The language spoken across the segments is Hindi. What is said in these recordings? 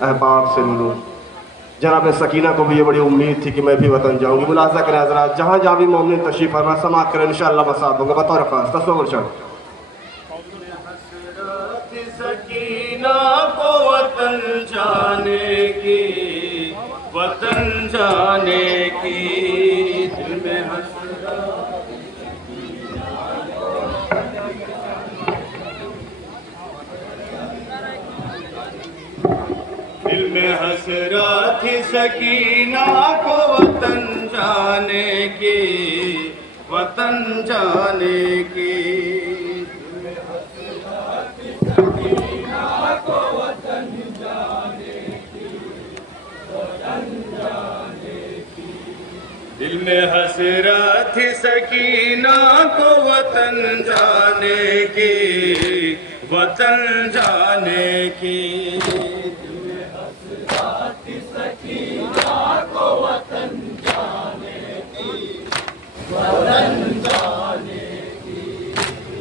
अहबाब से मिलूँ। जनाब सकीना को भी ये बड़ी उम्मीद थी कि मैं भी वतन जाऊँगी। मुलाजा करें हज़रात, जहाँ जहाँ भी मोमिन तशरीफ़ फरमा समाअत करें, इंशाअल्लाह मसाब होगा। बतौर ख़ास तस्वुर चल सकीना को वतन जाने की, वतन जाने की, दिल में दिल में हसरत थी सकीना को वतन जाने की, वतन जाने की। दिल में हसरत थी सकीना को वतन जाने की, वतन जाने की। दिल में हसरत थी सकीना को वतन जाने की, वतन जाने की।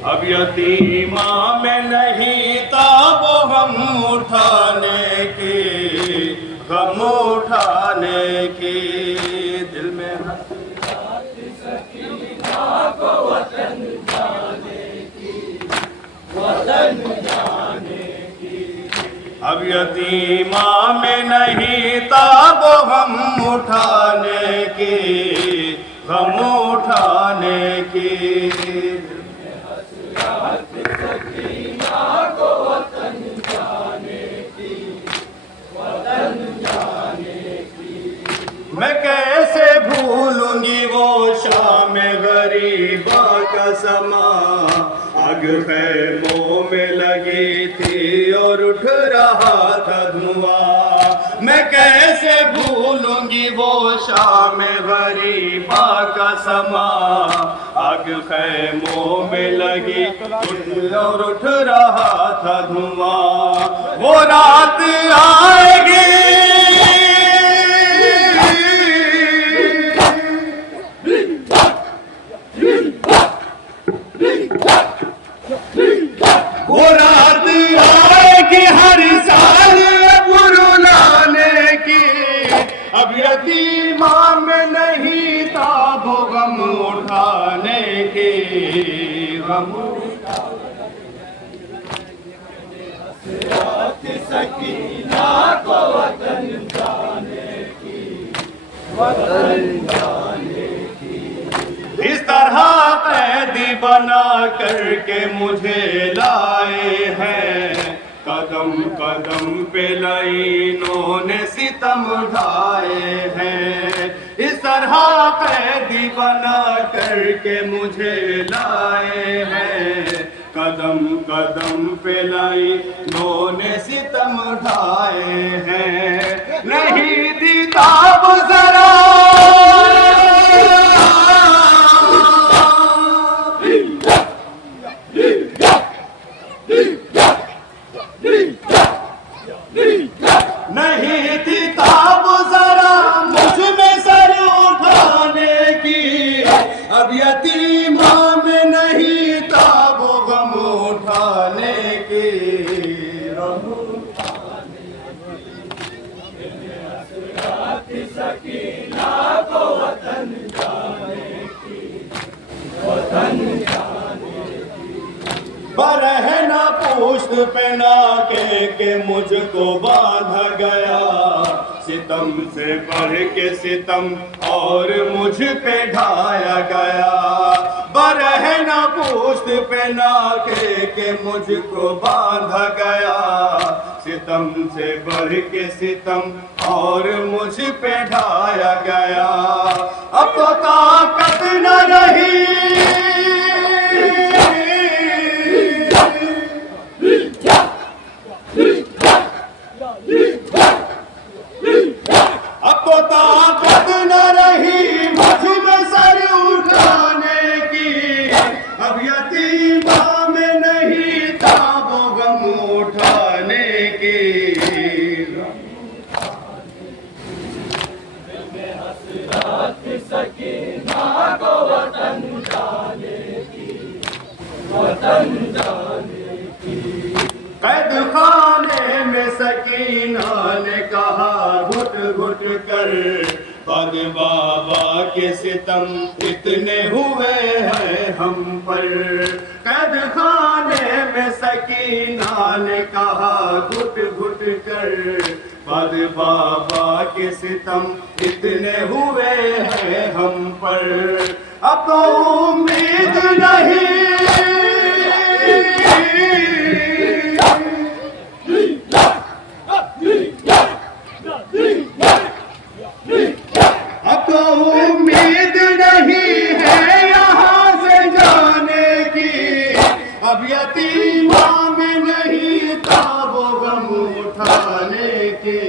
अब यतीमा में नहीं था वो गम उठाने की, गम उठाने की। दिल में सकीना को वतन जाने की, वतन जाने की। अब यतीमा में नहीं था वो गम उठाने की, गम उठाने की। सकीना को वतन जाने की, वतन जाने की। मैं कैसे भूलूंगी वो शाम गरीबा का समा, आग खैमों में लगी थी और उठ रहा था धुआं। मैं कैसे भूलूंगी वो शाम गरीबा का समा, आग खैमों में लगी और उठ रहा था धुआं। वो रात आएगी, वो रात आएगी हर साल बुरुलाने की। अब यतीमा में नहीं था वो गम उठाने की, गम सकीना को वतन जाने की, वतन जाने की। इस तरह कैदी बना करके मुझे लाए हैं, कदम कदम पे लाइनों ने सितम ढाए हैं। इस तरह कैदी बना करके मुझे लाए हैं, कदम कदम पे लाइनों ने सितम ढाए हैं। नहीं दीदा वो जरा नहीं थी ताब जरा मुझ में सर उठाने की। अब यतीमा में नहीं था वो गम उठाने की, गम उठाने की। सकीना को वतन जाने की, वतन जाने की। बरहना पुष्ट पहना के मुझको बांधा गया, सितम से बढ़ के सितम और मुझ पे ढाया गया। बरहना पुष्ट पहना के मुझको बांधा गया, सितम से बढ़ के सितम और मुझ पे ढाया गया। अब तो ताकत न रही, अब तो ताकत न रही मुझ में सर उठाने की। अब यतीमा में नहीं था वो गम उठाने की, सकीना को वतन जाने की, वतन जाने की। कैद खाने में सकीना ने कहा घुट घुट कर, पग बाबा के सितम इतने हुए हैं हम पर। कैद खाने में सकीना ने कहा घुट घुट कर, पग बाबा के सितम इतने हुए हैं हम पर। अब तो उम्मीद नहीं, अब तो उम्मीद नहीं है यहाँ से जाने की। अब यतीमा में नहीं था वो गम उठाने की।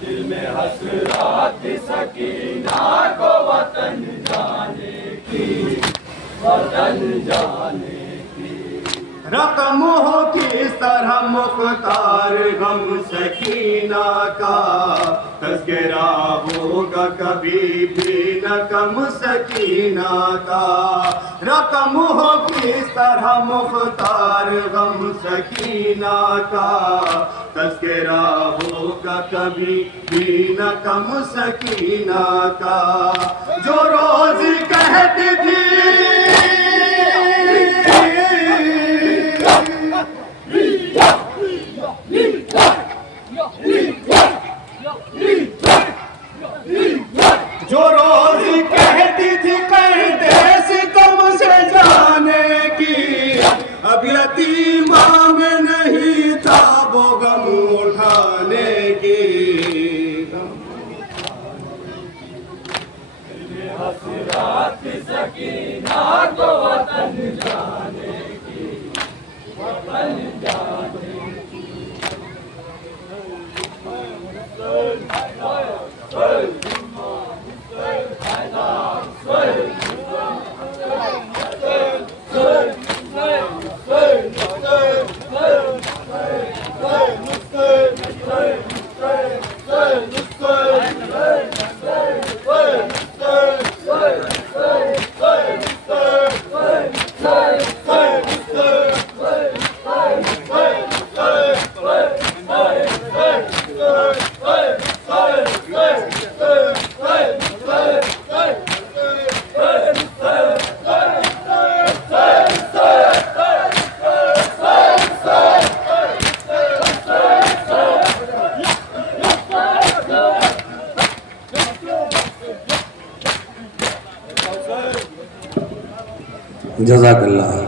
दिल में हसरत सकीना को वतन जाने की, वतन जाने की। रकम हो किस तरह मुख्तार गम सकीना का, तज़किरा होगा कभी भी न कम सकीना का। रकम हो किस तरह मुख्तार गम सकीना का, तज़किरा होगा कभी भी न कम सकीना का। जो रोज कहती थी जो रोज कहती थी परदेस तुम से जाने की, अब यतीमा में नहीं था वो गम उठाने की। हसरत सकीना को वतन जाने की, वतन जाने की। जज़ाकल्लाह।